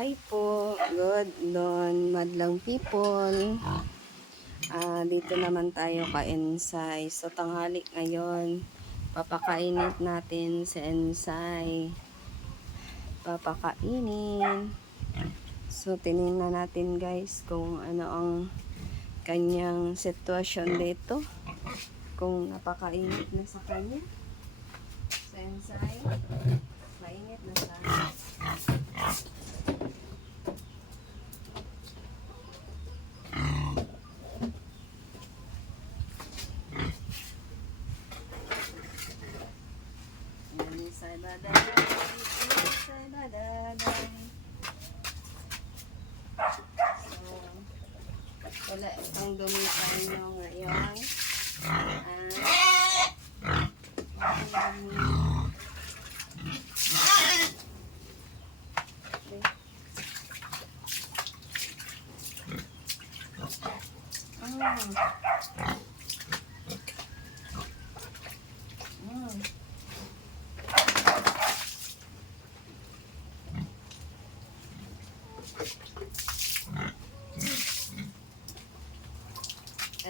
Hi po, good dawn, madlang people. Dito naman tayo ka-ensay. So, tanghali ngayon, papakainit natin si ensay. Papakainin. So, tinignan natin guys kung ano ang kanyang sitwasyon dito. Kung napakainit na sa kanya. Si ensay, mainit na sa wala itong dumi sa inyo ngayon.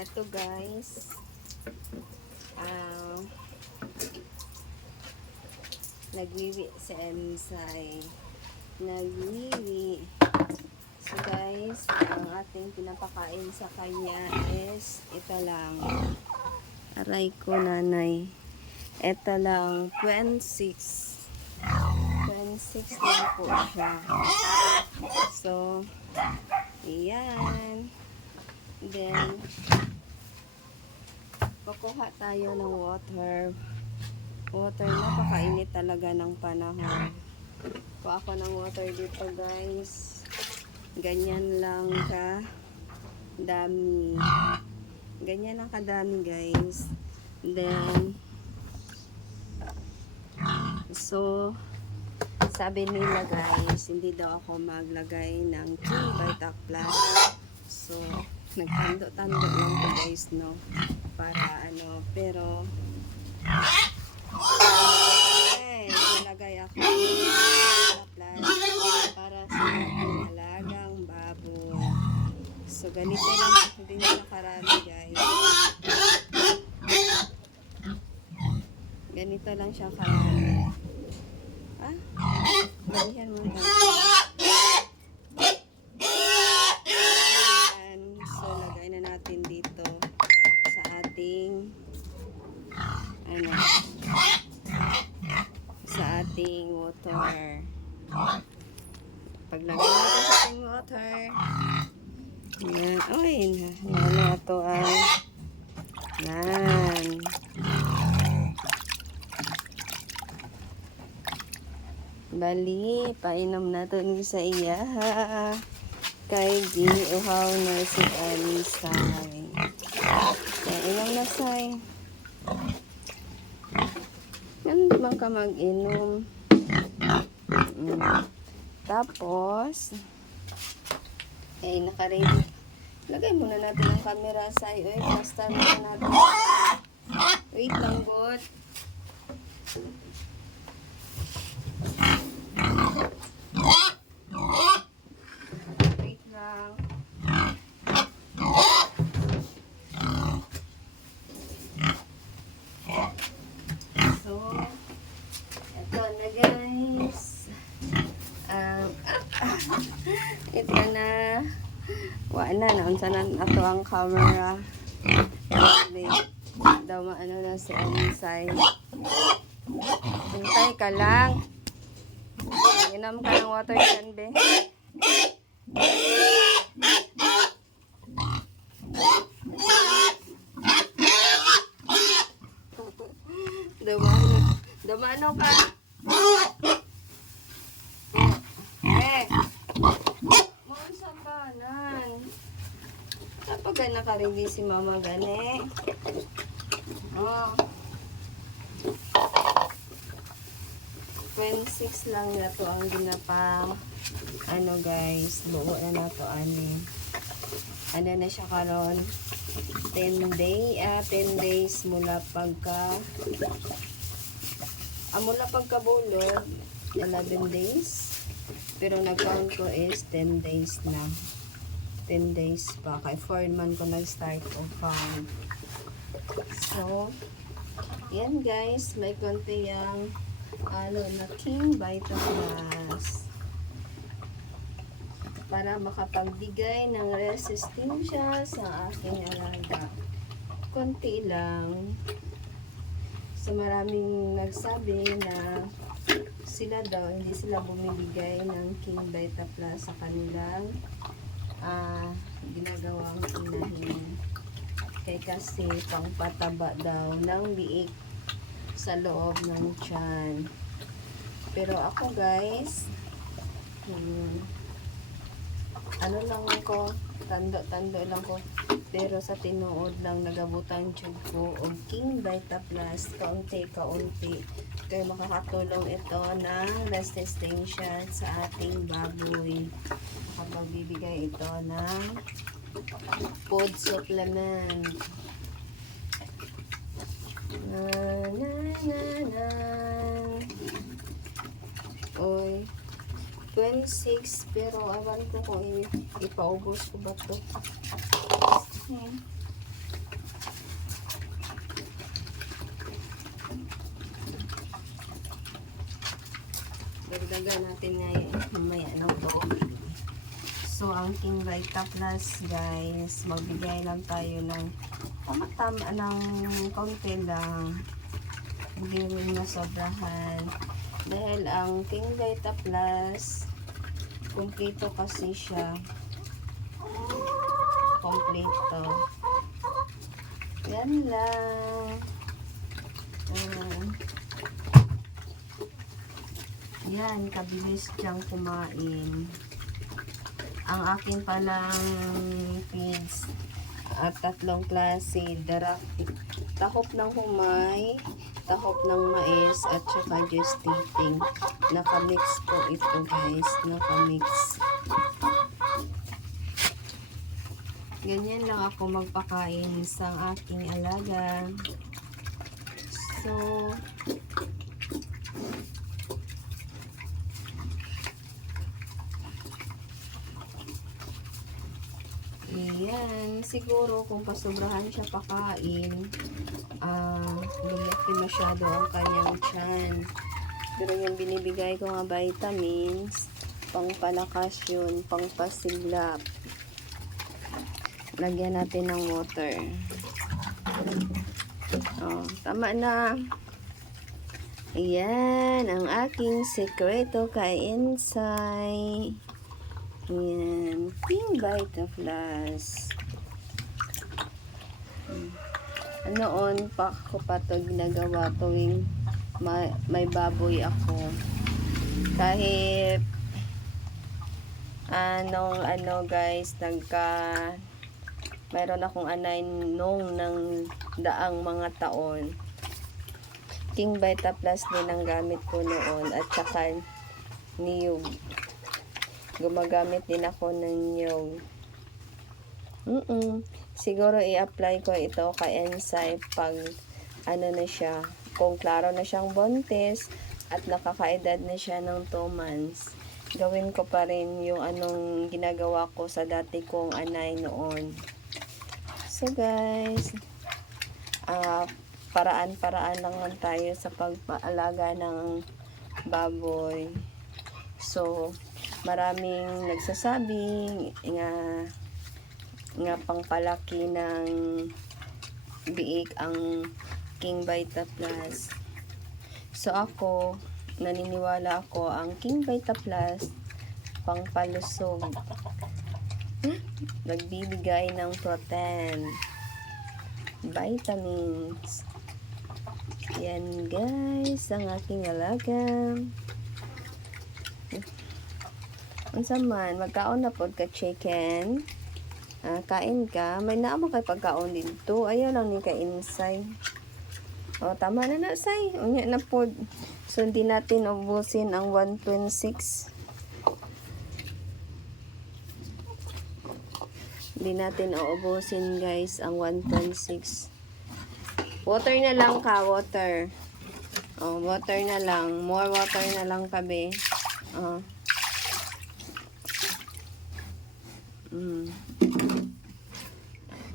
Eto guys, nagwiwi si ensay. Nagwiwi. So guys, ang ating pinapakain sa kanya is ito lang. Aray ko nanay. Ito lang, 26 lang po siya. So, iyan. Then, kukuha tayo ng water. Napakainit talaga ng panahon. Kuha ako ng water dito guys. Ganyan lang ka dami. Ganyan lang kadami guys. Then, so, sabi nila guys, hindi daw ako maglagay ng Vitac Plus. So, nagtando-tando lang to guys, no? Para ano, pero nilagay ako ng plus para sa aking alagang baboy. So, ganito lang, hindi na nakarami guys. Ganito lang siya karami. Balihan mo na. Dito sa ating sa ating water. Paglagay natin sa ating water, yan, na ito ang yan. Bali, painom natin sa iya. Kay giuhaw na si ensay. Ilang na say. Yan naman ka mag-inom. Tapos, naka-ready. Lagay muna natin ang camera say. Basta muna natin. Wait lang, God. Ito na wala na unsa na ato ang camera daw maano na si ensay. Hintay ka lang, inom ka ng water can be. Damano ka. Kapag naka-ready si mama gani. 26 lang na to ang ginapang guys, buo na na to na siya karon 10 days mula pagkabulog, 11 days Pero nag-count ko is 10 days na. 10 days pa. Kay 4 man ko nag-start o count. So, yan guys. May konti yung na King Vita Plus. Para makapagbigay ng resistensya sa aking alaga. Konti lang. So, maraming nagsabi na sila daw, hindi sila bumibigay ng King Vita Plus sa kanilang ginagawang inahin. Kaya kasi pangpataba daw ng biik sa loob ng tiyan. Pero ako guys, ano lang ko, tando lang ko. Pero sa tinuod lang nagabutan tiyog ko og King Vita Plus kaunti-kaunti. Kaya makakatulong ito ng resistensya sa ating baboy. Magbibigay ito ng food supplement. Na na na na. Oy. 26 pero awan ko kung ipaubos ko ba to. Dagdagan natin ngayon mamaya ng tubig. So, ang King Vita Plus guys, magbigay lang tayo ng tama-tama ng konti lang. Hindi rin nasobrahan. Dahil ang King Vita Plus, kumpleto kasi siya. Kompleto. Yan lang. Yan, kabilis siyang kumain. Ang akin palang feeds at 3 klase, tahop ng humay, tahop ng mais, at saka gestating. Nakamix po ito guys, nakamix. Ganyan lang ako magpakain sa aking alaga. So, ayan, siguro kung pasobrahan siya pakain, lumaki masyado ang kanyang tiyan. Pero yung binibigay ko nga vitamins, pangpalakas yun, pangpasiglap. Lagyan natin ng water. Tama na. Ayan, ang aking sekreto kay Insay. Ayan, King Vita Plus. Noon pa ko pa ito ginagawa tuwing may baboy ako. Kahit guys, mayroon akong anay nung ng daang mga taon. King Vita Plus din ang gamit ko noon at saka niyog. Gumagamit din ako ng niyog. Siguro i-apply ko ito kay Insay pag na siya, kung klaro na siyang buntis at nakakaedad na siya ng 2 months. Gawin ko pa rin yung anong ginagawa ko sa dati kong anay noon. So guys, paraan-paraan lang tayo sa pagpaalaga ng baboy. So, maraming nagsasabi nga pangpalaki ng biik ang King Vita Plus. So ako, naniniwala ako ang King Vita Plus pangpalusog. Nagbibigay ng protein, vitamins. Yan guys, ang aking alaga. Unsa man, magkaon na pod ka chicken. Kain ka, may naamo kay pagkaon dito. Ayaw lang ni ka Insay. Tama na say. Unya na pod. So, hindi natin ubusin ang 126. Hindi natin uubusin guys ang 126. Water na lang ka, water. Water na lang. More water na lang kabe. Mm.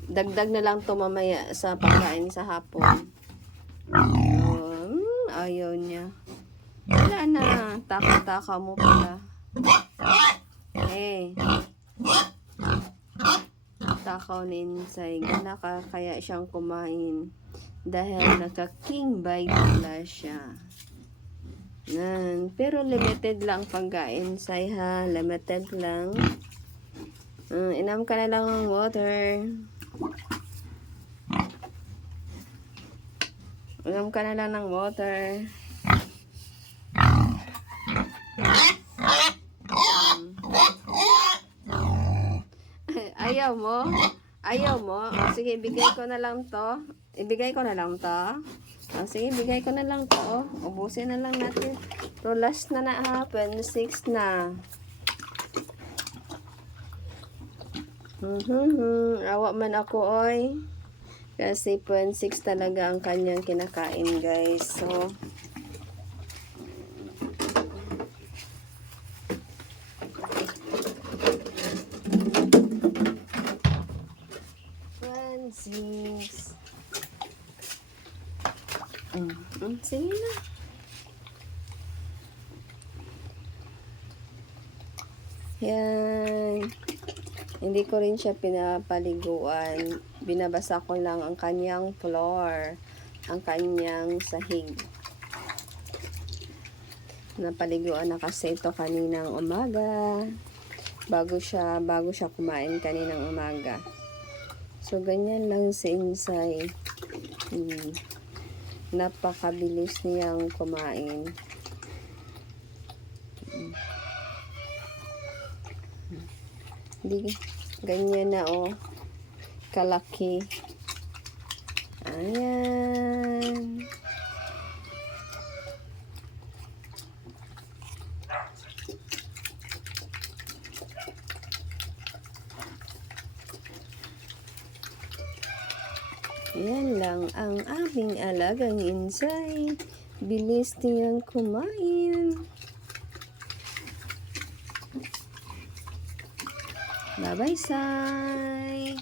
Dagdag na lang to mamaya sa pagkain sa hapon. Ayaw niya. Wala na. Takaw-takaw mo pala. Takaw ni Insay. Gana ka kaya siyang kumain. Dahil naka-king bite pala siya. Pero limited lang pagkain, Insay, ha. Limited lang. Inom ka na lang ng water. Inom ka na lang ng water. Ayaw mo? Ayaw mo? Sige, ibigay ko na lang to. Ibigay ko na lang to. Sige, ibigay ko na lang to. Ubusin na lang natin. So, last na happen. 6 na. Awa man ako, oy. Kasi 0.6 talaga ang kanyang kinakain, guys. So, sige na. Yan. Hindi ko rin siya pinapaliguan. Binabasa ko lang ang kanyang floor. Ang kanyang sahig. Napaliguan na kasi ito kaninang umaga. Bago siya kumain kaninang umaga. So, ganyan lang si Insay. Napakabilis niyang kumain. Ganyan na, oh. Kalaki. Ayan. Yan lang ang aming alagang Insay. Bilis niyang kumain. Bye-bye, Sai.